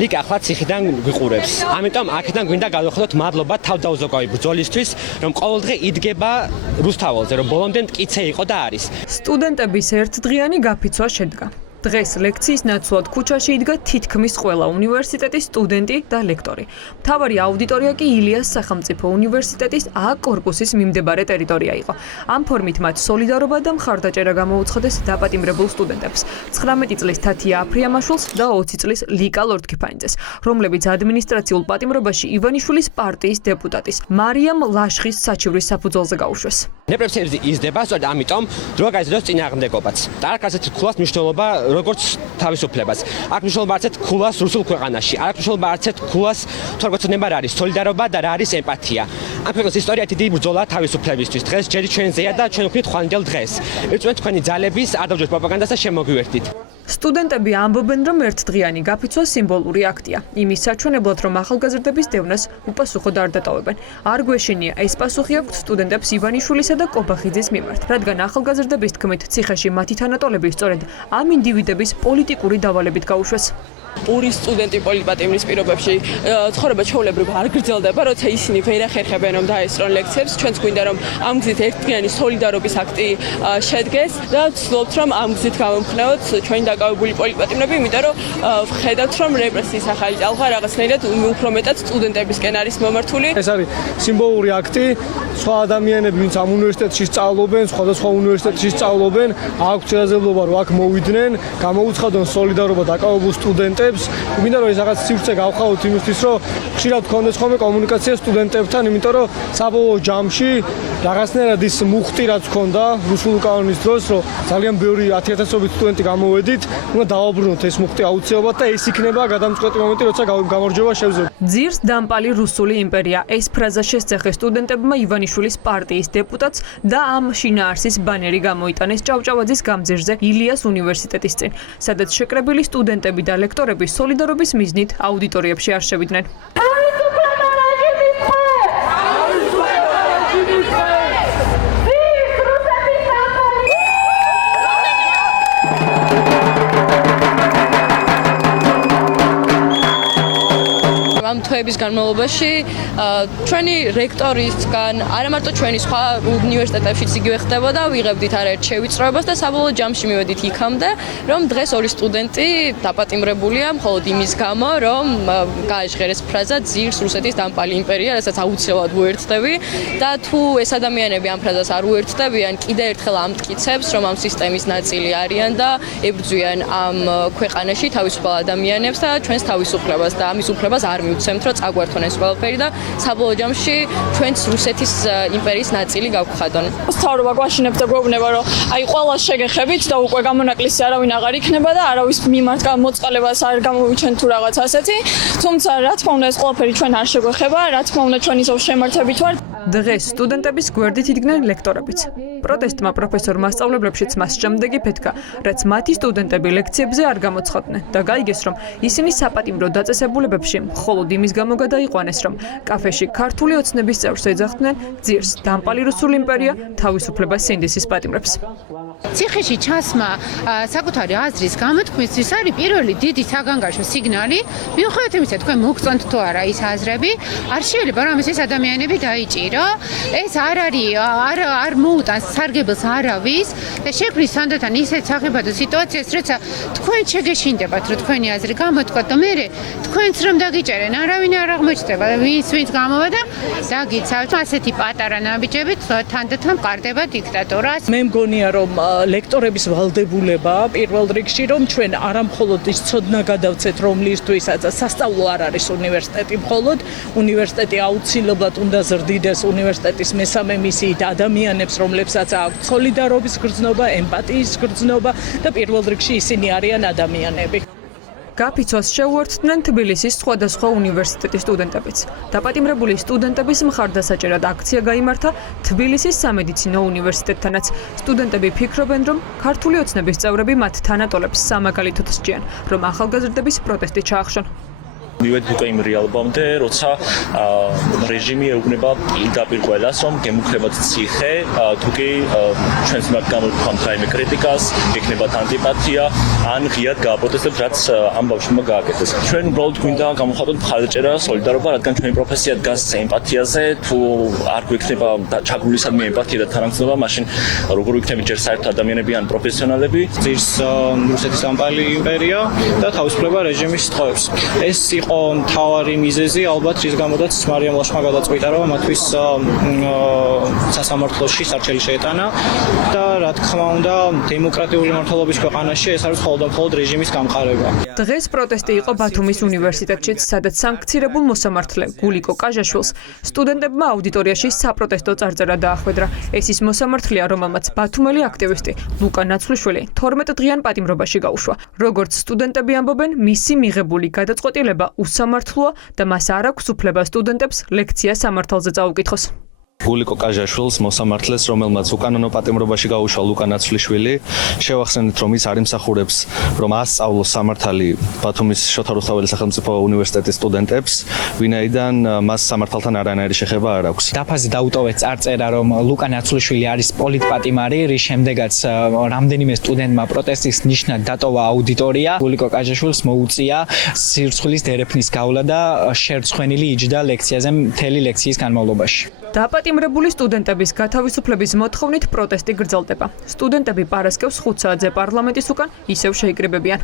იქ ახლა ციხიდან გვიყურებს. ამიტომ აქედან გვინდა გავიხადოთ მადლობა თავდაუზოგავი ბრძოლისთვის, რომ ყოველდღე იდგება რუსთაველზე, რომ ბოლომდე მტკიცე იყო და არის. სტუდენტების ერთდღიანი გაფიცვა შედგა. დღეს ლექციის ნაცვლად ქუჩაში იდგა თითქმის ყველა უნივერსიტეტის სტუდენტი და ლექტორი. მთავარი აუდიტორია კი ილიას სახელმწიფო უნივერსიტეტის A კორპუსის მიმდებარე ტერიტორია იყო. ამ ფორმით მათ სოლიდარობა და მხარდაჭერა გამოუცხადეს დაპატიმრებულ სტუდენტებს. 19 წლის თათია აფრიამაშვილს და 20 წლის ლიკა ლორდქიფანიძეს, რომლებიც ადმინისტრაციულ პატიმრობაში ივანიშვილის პარტიის დეპუტატის მარიამ ლაშხის საჩივრის საფუძველზე გაუშვეს. ნეპრესიებზე იზრდება, სწორედ ამიტომ დროა გაიზრდოს წინააღმდეგობაც. და არ გასცეთ ქულას მნიშვნელობა როგორც თავისუფლებას. აქ მნიშვნელობა არცეთ ქულას რუსულ ქვეყანაში. არ აქვს მნიშვნელობა არცეთ ქულას თორგოცნება რა არის სოლიდარობა და რა არის ემპათია. ამ ქვეყნის ისტორია დიდი ბრძოლა თავისუფლებისთვის. დღეს ჯერ ჩვენზეა და ჩვენ ვქნით ხვალინდელ დღეს. ირწმუნეთ თქვენი ძალების არ დავჯერთ პროპაგანდას და შემოგვივერთით. სტუდენტები ამბობენ, რომ ერთდღიანი გაფიცვა სიმბოლური აქტია. იმის საჩვენებლად, რომ ახალგაზრდების დევნას უპასუხოდ არ დატოვებენ. არ გვეშინია ეს პასუხი აქვთ სტუდენტებს ივანიშვილისა და კობახიძის მიმართ, რადგან ახალგაზრდების თქმით, ციხეში მათი თანატოლები სწორედ ამ ინდივიდების პოლიტიკური დავალებით გაუშვეს. პური სტუდენტი პოლიტპატიმრის პირობებში ცხოვრება ჩვეულებრივ არ გრძელდება, როცა ისინი ვერ ახერხებენ რომ დაესწრონ ლექციებს. ჩვენც გვინდა რომ ამ გზით ერთდღიანი სოლიდარობის აქტი შედგეს და ვცდილობთ რომ ამ გზით გავემხნევოთ ჩვენი დაკავებული პოლიტპატიმრები, იმიტომ რომ ვხედავთ რომ რეპრესიის ახალი ტალღა რაღაცნაირად უფრო მეტად სტუდენტებისკენ არის მომართული. ეს არის სიმბოლური აქტი, სხვა ადამიანები ვინც ამ უნივერსიტეტში სწავლობენ, სხვადასხვა უნივერსიტეტში სწავლობენ, აქვთ შესაძლებლობა რომ აქ მოვიდნენ, გამოუცხადონ სოლიდარობა დაკავებულ სტუდენტებს. მინდა რომ ეს რაღაც სივრცე გავხავოთ იმისთვის, რომ ხშირად გქონდეს ხოლმე კომუნიკაცია სტუდენტებთან, იმიტომ რომ საბოლოო ჯამში რაღაცნაირად ის მუხტი რაც ჰქონდა რუსული კანონის დროს, რომ ძალიან ბევრი 10,000-ობით სტუდენტი გამოვედით, უნდა დავაბრუნოთ ეს მუხტი აუცილებლად და ეს იქნება გადამწყვეტი მომენტი, როცა გამარჯვება შევძლებთ. ძირს დამპალი რუსული იმპერია. ეს ფრაზა შესწეხეს სტუდენტებმა ივანიშვილის პარტიის დეპუტატს და ამ შინაარსის ბანერი გამოიტანეს ჭავჭავაძის გამზირზე ილიას უნივერსიტეტის წინ, სადაც შეკრებილი სტუდენტები და ლექტორები სოლიდარობის მიზნით აუდიტორიებში არ შევიდნენ. ამ თვეების განმავლობაში ჩვენი რექტორისგან არა მარტო ჩვენი სხვა უნივერსიტეტებშიც იგივე ხდებოდა, ვიღებდით არაერთ შევიწროებას და საბოლოო ჯამში მივედით იქამდე, რომ დღეს ორი სტუდენტი დაპატიმრებულია მხოლოდ იმის გამო, რომ გააჟღერეს ფრაზა ძირს რუსეთის დამპალი იმპერია, რასაც აუცილებლად უერთდები და თუ ეს ადამიანები ამ ფრაზას არ უერთდებიან, კიდე ერთხელ ამტკიცებს, რომ ამ სისტემის ნაწილი არიან და ებრძვიან ამ ქვეყანაში თავისუფალ ადამიანებს და ჩვენს თავისუფლებას და ამის უფლებას არ მივცემთ, რომ წაგვართონ ეს ყველაფერი და საბოლოო ჯამში ჩვენც რუსეთის იმპერიის ნაწილი გავხადონ. მთავრობა გვაშინებს და გვეუბნება, რომ აი ყველას შეგეხებით და უკვე გამონაკლისი არავინ აღარ იქნება და არავის მიმართ გამოწყალებას არ გამოვიჩენ თუ რაღაც ასეთი. თუმცა რა თქმა უნდა ეს ყველაფერი ჩვენ არ შეგვეხება, რა თქმა უნდა ჩვენ ისევ შემართებით ვართ. დღეს სტუდენტების გვერდით იდგნენ ლექტორებიც. პროტესტმა პროფესორ მასწავლებლებშიც მას შემდეგი ფეთქა, რაც მათი სტუდენტები ლექციებზე არ გამოცხადდნენ და გაიგეს, რომ ისინი საპატიმრო დაწესებულებებში მხოლოდ იმის გამო გადაიყვანეს, რომ კაფეში ქართული ოცნების წევრს ეძახდნენ ძირს დამპალი რუსული იმპერია თავისუფლებას სინდისის პატიმრებს. ციხეში ჩასმა საკუთარი აზრის გამოთქმისთვის არის პირველი დიდი საგანგაშო სიგნალი. მიუხედავად იმისა, თქვენ მოგწონთ თუ არა ის აზრები, არ შეიძლება რომ ეს ადამიანები დაიჭირო. ეს არ არის არ მოუტანს სარგებელს არავის და შექმნის თანდათან ისეთ სახებადო სიტუაციას, როცა თქვენ შეგეშინდებათ, რომ თქვენი აზრი გამოთქვათ და მე თქვენც რომ დაგიჭერენ, არავინ არ აღმოჩნდება, ვინც გამოვა და დაგიცავთ ასეთი პატარა ნაბიჯებით, თანდათან მყარდება დიქტატურას. მე მგონია რომ ლექტორების ვალდებულება პირველ რიგში რომ ჩვენ არა მხოლოდ ის ცოდნა გადავცეთ რომლისთვისაც სასწავლო არ არის უნივერსიტეტი მხოლოდ უნივერსიტეტი აუცილებლად უნდა ზრდიდეს უნივერსიტეტის მესამე მისიით ადამიანებს რომლებსაც აქვს სოლიდარობის გრძნობა, ემპათიის გრძნობა და პირველ რიგში ისინი არიან ადამიანები. გაფიცვას შეუერთდნენ თბილისის სხვადასხვა უნივერსიტეტის სტუდენტებიც. დაპატიმრებული სტუდენტების მხარდასაჭერად აქცია გაიმართა თბილისის სამედიცინო უნივერსიტეტთანაც. სტუდენტები ფიქრობენ, რომ ქართული ოცნების წევრები მათ თანატოლებს სამაგალითოდ სჯიან, რომ ახალგაზრდების პროტესტი ჩაახშონ. მივედი უკვე იმ რეალობამდე, როცა რეჟიმი ეუბნება პირდაპირ ყველას, რომ გემუქრებათ ციხე, თუ კი ჩვენს მიმართ გამოგვხამთ რაიმე კრიტიკას, გექნებათ ანტიპათია, ან ღიად გააპროტესტებთ, რაც ამ ბავშვმა გააკეთეს. ჩვენ უბრალოდ გვინდა გამოვხატოთ მხარდაჭერა, სოლიდარობა, რადგან ჩვენი პროფესია დგას ემპათიაზე, თუ არ გვექნება ჩაგრულისადმი ემპათია და თანამგზნობა, მაშინ როგორ ვიქნებით ჯერ საერთოდ ადამიანები ან პროფესიონალები? ძირს რუსეთის ამპალი იმპერია და თავისუფლება რეჟიმის თხოვებს. ეს იყო მთავარი მიზეზი, ალბათ რის გამოდაც მარიამ ლაშმა გადაწყვიტა, რომ მათთვის სასამართლოში სარჩელი შეეტანა და რა თქმა უნდა, დემოკრატიული მმართველობის ქვეყანაში ეს არის მხოლოდ რეჟიმის გამყარება. დღეს პროტესტი იყო ბათუმის უნივერსიტეტშიც, სადაც სანქცირებულ მოსამართლე გულიკო კაჟაშვილს სტუდენტებმა აუდიტორიაში საპროტესტო წარწერა დაახვედრა. ეს ის მოსამართლეა, რომელმაც ბათუმელი აქტივისტი ლუკა ნაცვლიშვილი 12 დღიან პატიმრობაში გაუშვა. როგორც სტუდენტები ამბობენ, მისი მიღებული გადაწყვეტილება უსამართლოა და მას არ აქვს უფლება სტუდენტებს ლექცია სამართალზე წაუკითხოს. გულიკო კაჟაშვილს მოსამართლეს, რომელმაც უკანონო პატიმრობაში გაუშვა ლუკა ნაცვლიშვილი, შევახსენეთ, რომ ის არ იმსახურებს, რომ ასწავლოს სამართალი ბათუმის შოთა რუსთაველის სახელმწიფო უნივერსიტეტის სტუდენტებს, ვინაიდან მას სამართალთან არანაირი შეხება არ აქვს. დაფაზე დაუტოვეთ წარწერა, რომ ლუკა ნაცვლიშვილი არის პოლიტპატიმარი, რის შემდეგაც რამდენიმე სტუდენტმა პროტესტის ნიშნად დატოვა აუდიტორია. გულიკო კაჟაშვილს მოუწია სირცხვილის დერეფნის გავლა და შერცხვენილი იჯდა ლექციაზე მთელი ლექციის განმავლობაში. დაპატიმრებული სტუდენტების გათავისუფლების მოთხოვნით პროტესტი გრძელდება. სტუდენტები პარასკევს 5 საათზე პარლამენტის უკან ისევ შეიკრიბებიან.